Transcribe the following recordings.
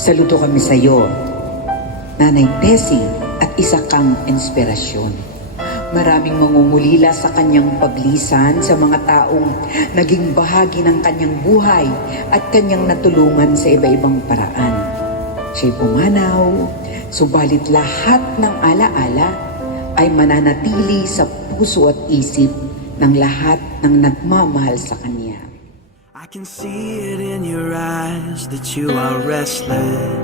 Saludo kami sa iyo, Nanay Tessie, at isa kang inspirasyon. Maraming mangungulila sa kanyang paglisan sa mga taong naging bahagi ng kanyang buhay at kanyang natulungan sa iba-ibang paraan. Siya'y pumanaw, subalit lahat ng alaala ay mananatili sa puso at isip ng lahat ng nagmamahal sa kanya. I can see it in your eyes that you are restless.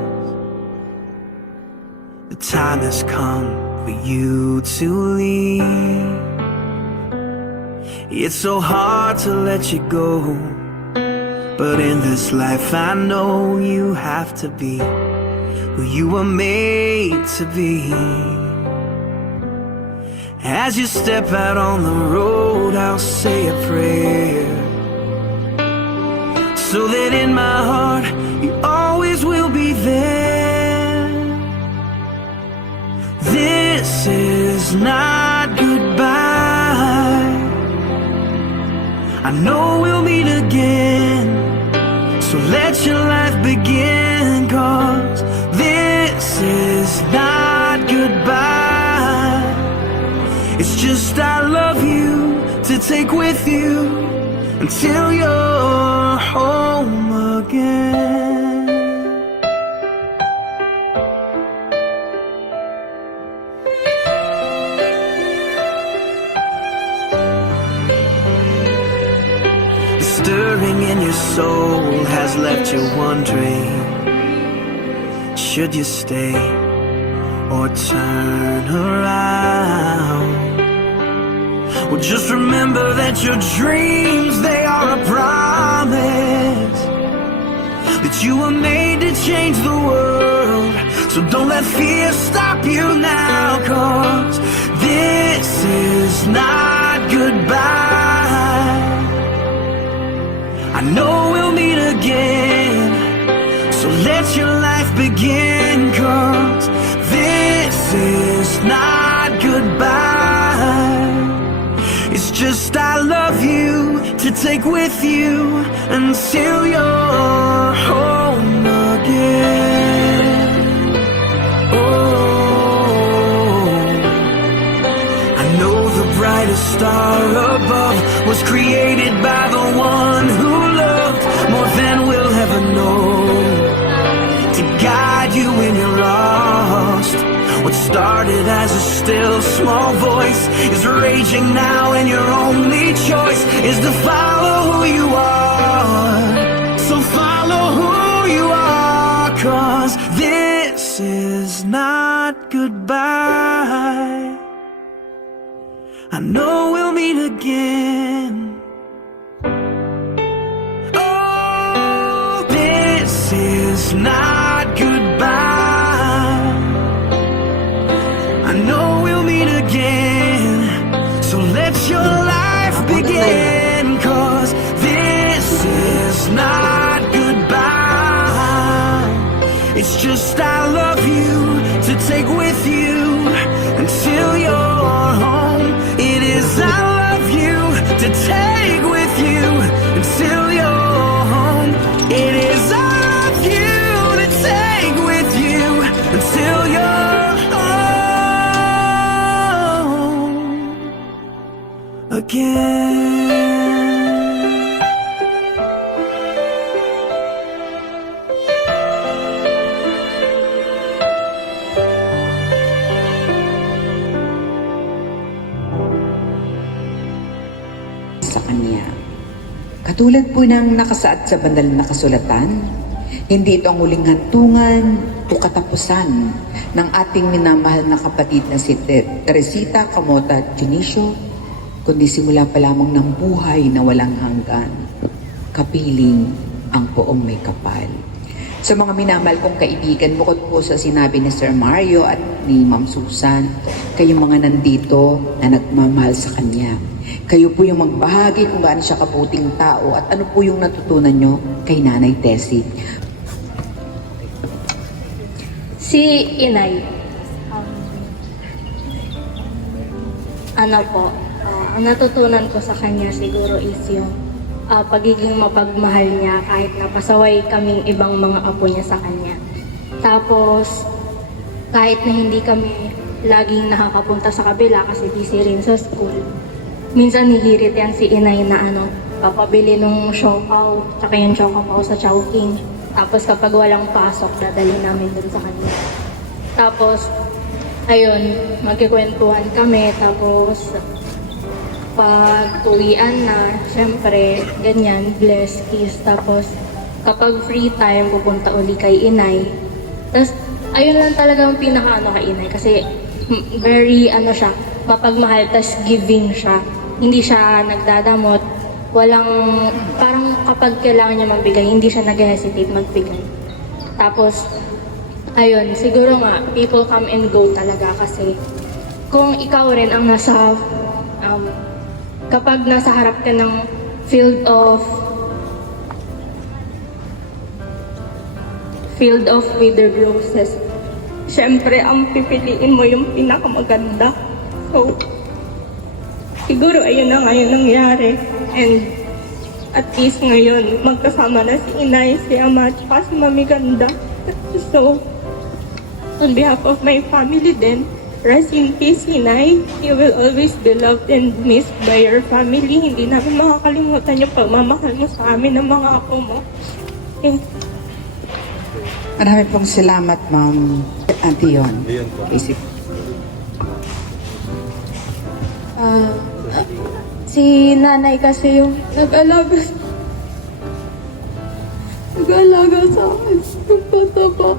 The time has come for you to leave. It's so hard to let you go, but in this life I know you have to be who you were made to be. As you step out on the road, I'll say a prayer, so that in my heart you always will be there. This is not goodbye. I know we'll meet again, so let your life begin, 'cause this is not goodbye. It's just I love you to take with you until you're home again. The stirring in your soul has left you wondering, should you stay or turn around? Well, just remember that your dreams, they are a promise, that you were made to change the world. So don't let fear stop you now, 'cause this is not goodbye. I know we'll meet again, so let your life begin, 'cause this is not goodbye. It's just I love you to take with you until you're home again. Oh, I know the brightest star above was created by the one who loved more than we'll ever know, to guide you when you're lost. What started as a still small voice is raging now, and your only choice is to follow who you are. So follow who you are, 'cause this is not goodbye. I know we'll meet again. Oh, this is not goodbye. I know we'll meet again, so let your life begin, 'cause this is not goodbye. It's just I love you to take with you until you're home. It is I love you to take with you until you're home. It is I love you to take with you until you're again. Sa kanya. Katulad po ng nakasaad sa banal na kasulatan, hindi ito ang huling hantungan o katapusan ng ating minamahal na kapatid na si Teresita Camota Junicio, kundi simula pa lamang ng buhay na walang hanggan, kapiling ang poong may kapal. Sa mga minamahal kong kaibigan, bukod po sa sinabi ni Sir Mario at ni Ma'am Susan, kayong mga nandito na nagmamahal sa kanya. Kayo po yung magbahagi kung gaano siya kabuting tao at ano po yung natutunan nyo kay Nanay Tessie. Si Inay, ano po, ang natutunan ko sa kanya siguro is yung pagiging mapagmahal niya kahit napasaway kaming ibang mga apo niya sa kanya. Tapos, kahit na hindi kami laging nakakapunta sa kabila kasi busy rin sa school, minsan hihirit yan si inay na papabili nung siopaw, tsaka yung chocopaw sa Chowking. Tapos kapag walang pasok, dadali namin dun sa kanya. Tapos, ayun, magkikwentuhan kami. Tapos, pag uwian na, syempre, ganyan, bless, kiss. Tapos, kapag free time, pupunta uli kay inay. Tapos, ayun lang talaga ang pinaka kay inay. Kasi, very, siya, mapagmahal, tas giving siya. Hindi siya nagdadamot. Walang, parang kapag kailangan niya magbigay, hindi siya nag-hesitate magbigay. Tapos, ayun, siguro nga, people come and go talaga kasi kung ikaw rin ang kapag nasa harap ka ng field of withered roses, syempre ang pipiliin mo yung pinakamaganda. So, siguro ayun na ngayon nangyari. And at least ngayon, magkasama na si inay, si ama, at si mami ganda. So, on behalf of my family din, rest in peace, inay. You will always be loved and missed by your family. Hindi namin makakalimutan yung pagmamahal mo sa amin ng mga apo mo. Thank you. Marami pong salamat, Ma'am Antion. Isip. Si nanay kasi yung nag-alaga sa akin. Yung bata pa.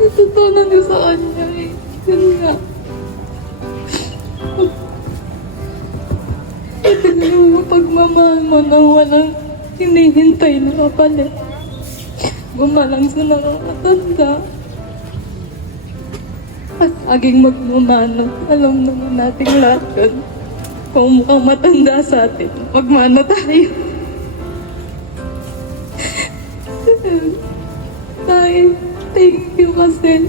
Natutunan ko sa kanya eh. Yun nga. Ito na yung pagmamahal mo nang walang hinihintay na kapalit. Gumalang sa nakakatanda. At laging magmamano. Alam naman natin lahat yun. Kung mukhang matanda sa atin, magmano tayo. Tay, thank you kasi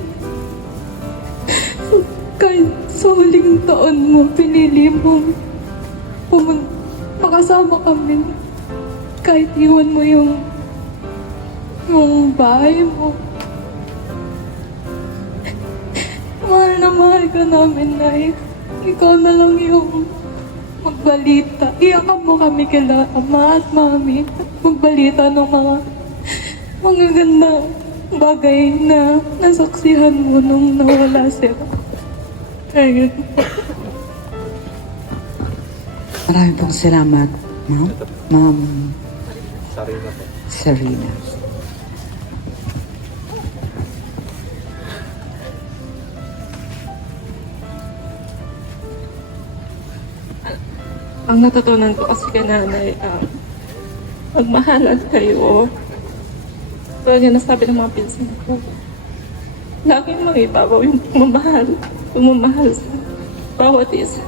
kahit sa huling taon mo, pinili mo makasama kami. Kahit iwan mo yung bahay mo. Mahal na mahal ka namin, Nay. Ikaw na lang yung magbalita. Iyakan mo kami kila ama at mami. Magbalita ng mga gandang bagay na nasaksihan mo nung nawala sila. Ayun. Maraming pong salamat, Ma'am. Ma'am Sarina. Ang natutunan ko kasi kay nanay, magmahalan kayo. Tulad yung nasabi ng mga pinsan ko. Laging mangibabaw yung pumamahal sa bawat isa,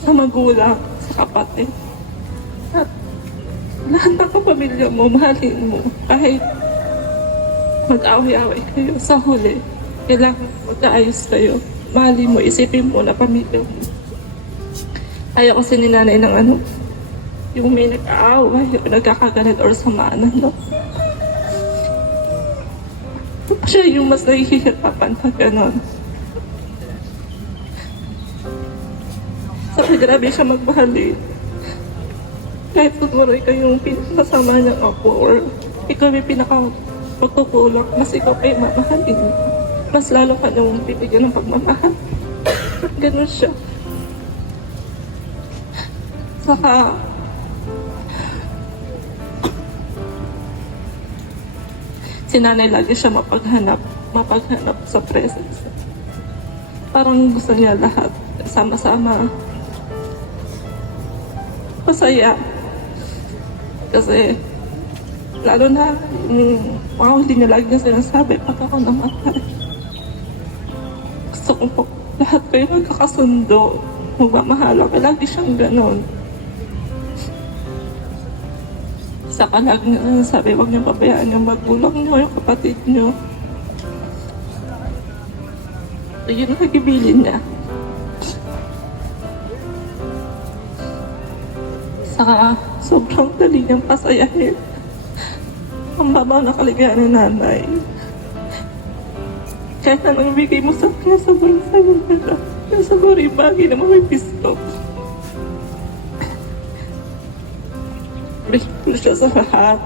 sa magulang, sa kapatid. At lahat ng kapamilya mo, mahalin mo. Kahit mag-away-away kayo sa huli, kailangan mag-aayos kayo. Mahalin mo, isipin mo na pamilya mo. Ayaw kasi ni nanay ng yung may nag-aaway, yung nagkakagalit or samaan, Siya yung mas nahihirapan pag gano'n. Sabi, grabe siya magmahal eh. Kahit siguro ikaw yung pinakasama niyang apo or ikaw may pinaka-pagkukulang, mas ikaw pa yung mamahalin. Mas lalo ka nung bibigyan ng pagmamahal. Gano'n siya. Saka, si nanay lagi siya mapaghanap sa presence. Parang gusto niya lahat, sama-sama, masaya. Kasi, lalo na, mga hindi niya lagi niya sinasabi, pag ako namatay. Gusto ko po, lahat kayo magkakasundo, magmamahala, lagi siyang ganon. Sa kalag niya, sabi, huwag niyo pabayaan yung magulang niyo, yung kapatid niyo. So, yun ang nagibilin niya. Saka, sobrang dali niyang pasayahin. ang baba na kaligayahan ni nanay. Kahit anong ibigay mo sa kanya sa bulsa yung pera. Yung sa guri bagay na may pisto. Bigyan siya sa lahat.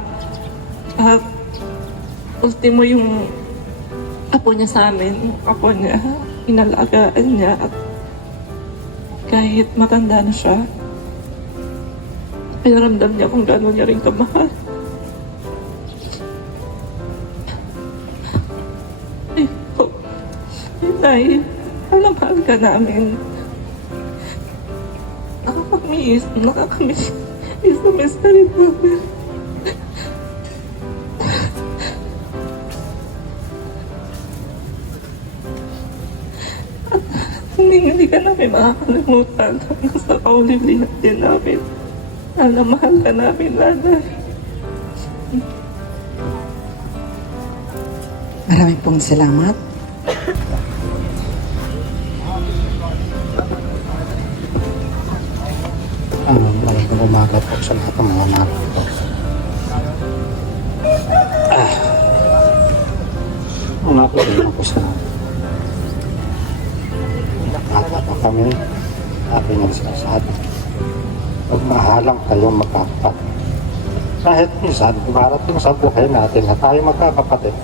At ultimo yung apo niya sa amin. Yung apo niya, inalagaan niya. At kahit matanda na siya, ay ramdam niya kung gano'n niya rin kamahal. Ay, oh, Nay, alamahal ka namin. Nakakamiss na-miss ka rin namin. At hindi ka namin makakalimutan hanggang sa kauliblihan din namin. Alamahal ka namin, Nanay. Maraming pong salamat. Magandang umaga po sa lahat ng mga namin po. Una po din po sa nakata pa kami. Sabi ng sinasabi. Magmahalang kayo magkakapatid. Kahit minsan, marating sa buhay natin na tayo magkakapatid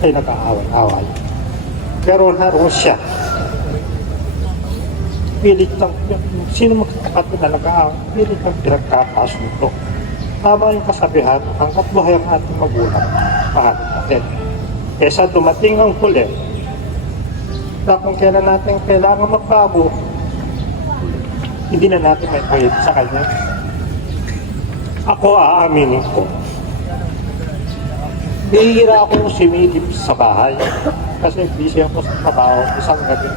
ay nag-aaway-away. Pero naroon siya. Pilit lang, sino magkakapatid na nag-aaway, pilit lang pinagkakasunto. Tama yung kasabihan, hanggat buhay ang ating magulang, mahalin natin. Kesa dumating ang huli, na kung kailan natin kailangan magbago, hindi na natin may pahit sa kanya. Ako aaminin ko. Bihira akong similip sa bahay kasi busy ako sa trabaho isang gabi.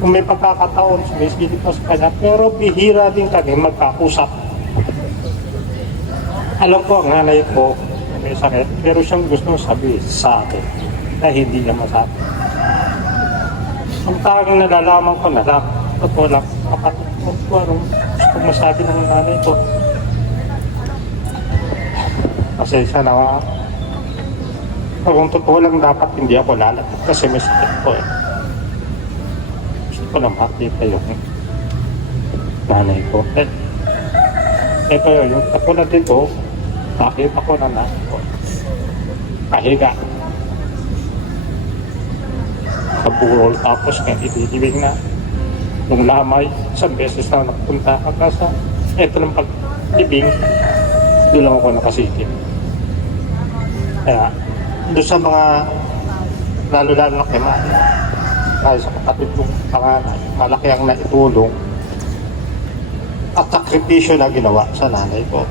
Kung may pagkakataon, sumisilip ko sa kanya, pero bihira din kami magkakusap. Alam ko ang nanay ko may sakit, pero siyang gustong sabihin sa akin na hindi niya masabi. Ang tanging nalalaman ko na lang, totoo lang, kapatid ko anong gusto masabi ng nanay ko. Pasensya na kung totoo lang dapat hindi ako lalapit kasi may sakit ko eh. Gusto ko na makita yung nanay ko. Ito yung katulad dito, nakita ko na nanay ko. Kahiga. Sa burol tapos nga ititibig na. Nung lamay, isang beses na nagpunta hanggang sa eto ng pag-ibing, doon lang ako nakasikip. Kaya, doon sa mga lalo-lalo na kay Mani, dahil sa kapatid kong panganay, malaki ang naitulong at sakripisyo na ginawa sa nanay ko.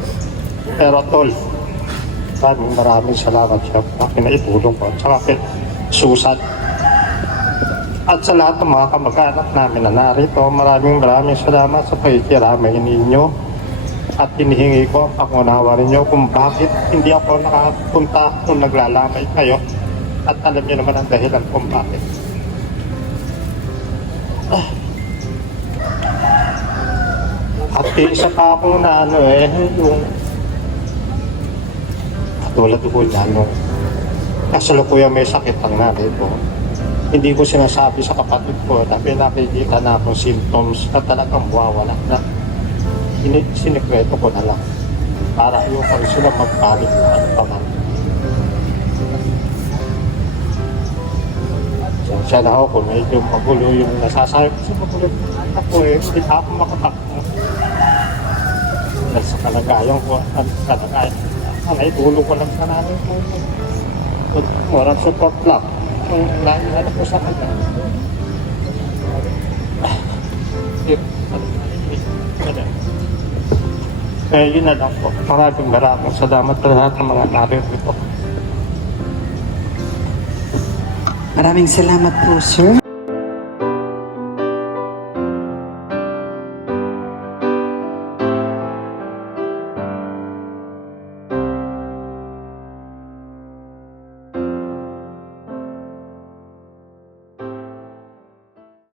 Pero tol, maraming salamat siya sa naitulong ko. Saka kay Susan. At sa lahat ng mga kamag-anak namin na narito, maraming salamat sa pakikiramay ninyo. At hinihingi ko ang pangunawa ninyo kung bakit hindi ako nakapunta kung naglalamay kayo. At alam niyo naman ang dahilan kung bakit. At isa pa akong na yung katulad ko na kasalukuyan may sakit ang nanay ko. Hindi ko sinasabi sa kapatid ko na nakikita na akong symptoms na talagang mawawala na. Sinikreto ko na lang para ayoko rin sila magpanik at paman. Siya na ako, medyo magulo yung nasasabi ko sa magulo. Ako hindi pa ako makatakbo. Dahil sa kalagayan ko, ang naitulong ko lang sa namin ko. Moral support lang. Ang nainano ko sa kanya. Kaya yun na lang po. Maraming salamat sa lahat ng mga narito. Maraming salamat po, sir.